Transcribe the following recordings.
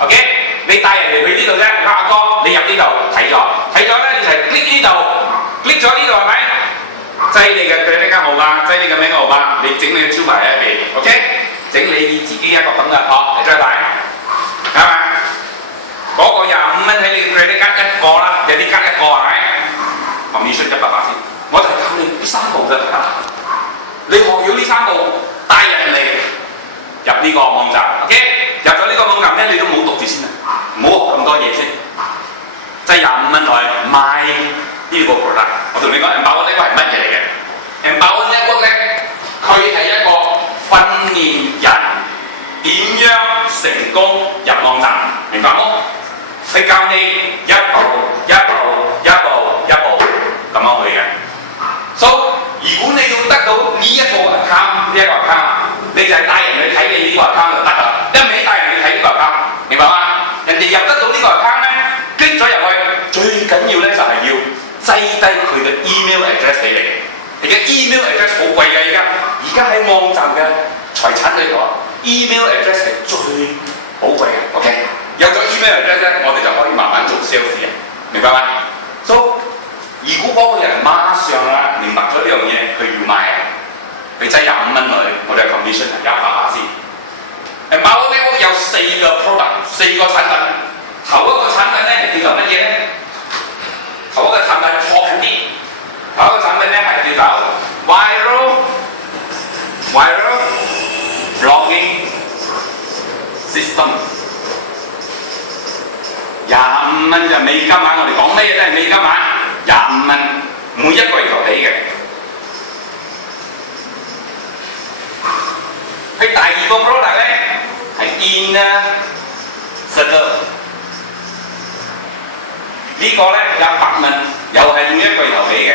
OK？ 你帶人哋去呢度啫，阿哥你入呢度睇咗咧，你係 click 呢度 ，click 咗呢度係咪？擠你嘅佢呢間號碼，擠你嘅名號碼，你整你嘅招牌喺入邊 ，OK？ 整你自己一個咁嘅殼嚟再睇，係咪？嗰個25蚊喺你佢呢間一個啦，有啲間一個係咪？後面出100先，我就係教你呢3步就得啦。你學咗呢3步，帶人嚟入呢個網站 ，OK？ 入咗呢個網站咧，你都冇讀住先啊，唔好學咁多嘢先，即係25蚊來賣呢個 product。我同你講 Empower Network 係乜嘢嚟嘅 ？Empower Network 咧，佢係一個訓練人點樣成功入網站，明白冇？佢教你一步咁樣去嘅。So 如果你要得到呢一個 account， 你就係帶人去睇你呢個 account 就得㗎啦。一味帶人去睇呢個 account， 明白嗎？人哋入得到呢個 account 咧，click咗入去，最緊要咧就係要擠低佢嘅 email address 俾你。你嘅 email address 好貴㗎，而家喺網站嘅財產裏頭 ，email address 係最寶貴嘅。OK， 有咗 email address 咧，我哋就可以慢慢做 sales 嘅，明白嗎？ So 如果嗰個人馬上啦明白咗呢樣嘢，佢要賣，佢擠25蚊落去，我哋嘅 commission 係100先。Empower Network 有4個 product， 4個產品。頭一個產品咧係叫做乜嘢咧？頭一個產品錯緊啲。頭一個產品咧係叫做 Viral Blogging System。25蚊就美金啊！我哋講咩都係美金啊！25蚊，每一個月就俾嘅。佢第二個 product 咧係 Inner Circle， 呢個咧100蚊，又係每一個月就俾嘅。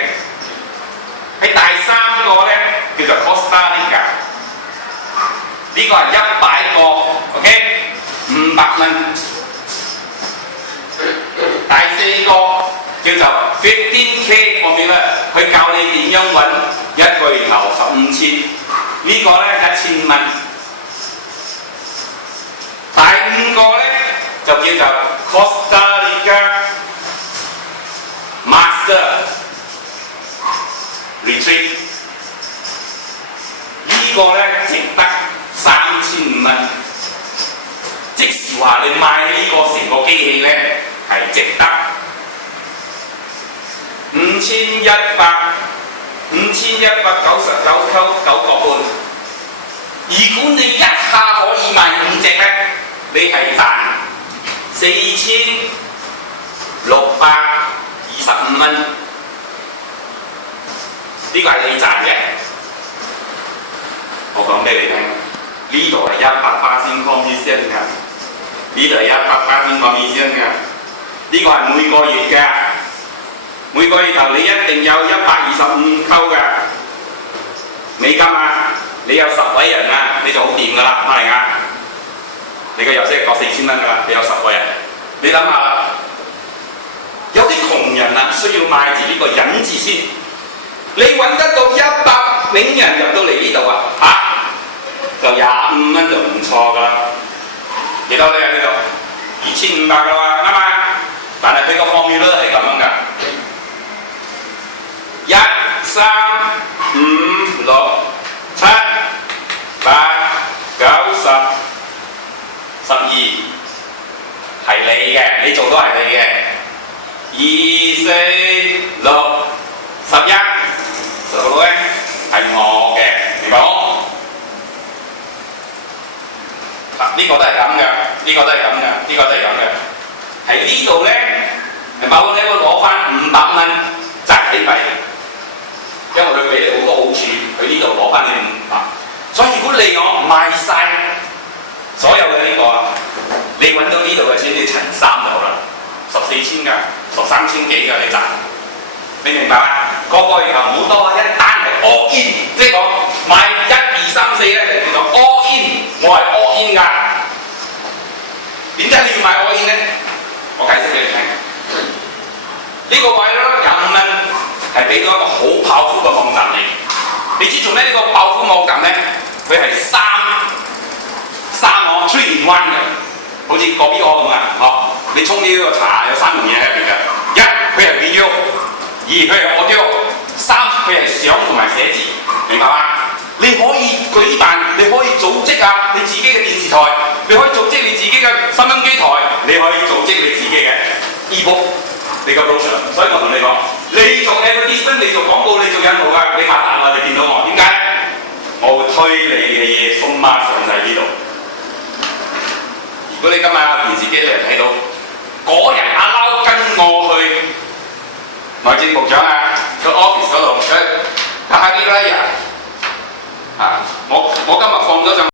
佢第三個咧叫做 Costa Rica， 呢個係100個 ，OK， 500蚊。第4個叫做 15K 方面咧，佢教你點樣揾一個月頭15,000，呢個咧1000蚊。第5個咧就叫做 Costa Rica Master Retreat， 呢個咧值得3500蚊，即是話你買呢個成個機器咧。係值得5199.9個半。如果你一下可以賣5隻咧，你係賺4625蚊。呢個係你賺嘅。我講俾你聽，呢度係100%commission㗎，呢度係100% commission㗎。呢個係每個月嘅，每個月頭你一定有125溝嘅美金啊！你有10位人啊，你就好掂㗎啦，馬嚟亞！你嘅入息係過4000蚊㗎啦，你有10位人，你諗下啦，有啲窮人啊需要買住呢個引字先，你揾得到100名人入到嚟呢度啊就25蚊就唔錯㗎啦，幾多呢？呢度2500㗎啦，啱嘛？但係佢個方面都係咁樣㗎，1、3、5、6、7、8、9、10、12係你嘅，你做都係你嘅。2、4、6、11、16咧係我嘅，明白冇？呢個都係咁嘅，呢個都係咁嘅，呢個都係咁嘅。喺呢度咧，Empower Network攞翻500蚊集體幣，因為佢俾你好多好處，佢呢度攞翻你500。所以如果你我賣晒所有嘅呢個，你揾到呢度嘅錢，你陳3就好啦，14,000㗎，13,000幾㗎你賺，你明白嗎？個個月頭唔好多啊，一單係 all in， 即係講買1、2、3、4咧就叫做 all in， 我係 all in 㗎。點解你要買 all in 咧？我解釋俾你聽，呢個位咧25蚊係俾咗一個好powerful嘅網站你。你知做咩呢個powerful網站咧？佢係3 in 1嘅。好似個 B 我咁啊，你沖呢個茶有3樣嘢喺入邊嘅，一佢係 video， 二佢係 audio， 三佢係相同埋寫字，明白嗎？你可以舉辦，你可以組織啊你自己嘅電視台，你可以組織你自己嘅收音機台，你可以組織你自己嘅 ebook， 你個 brochure。所以我同你講，你做 advertisement， 你做廣告，你做印號㗎，你發達啦！你見到我點解？我會推你嘅嘢送孖上晒呢度。如果你今晚有電視機，你就睇到嗰日阿撈跟我去內政部長啊個 office 嗰度，佢打啲 layer 我今日放咗上。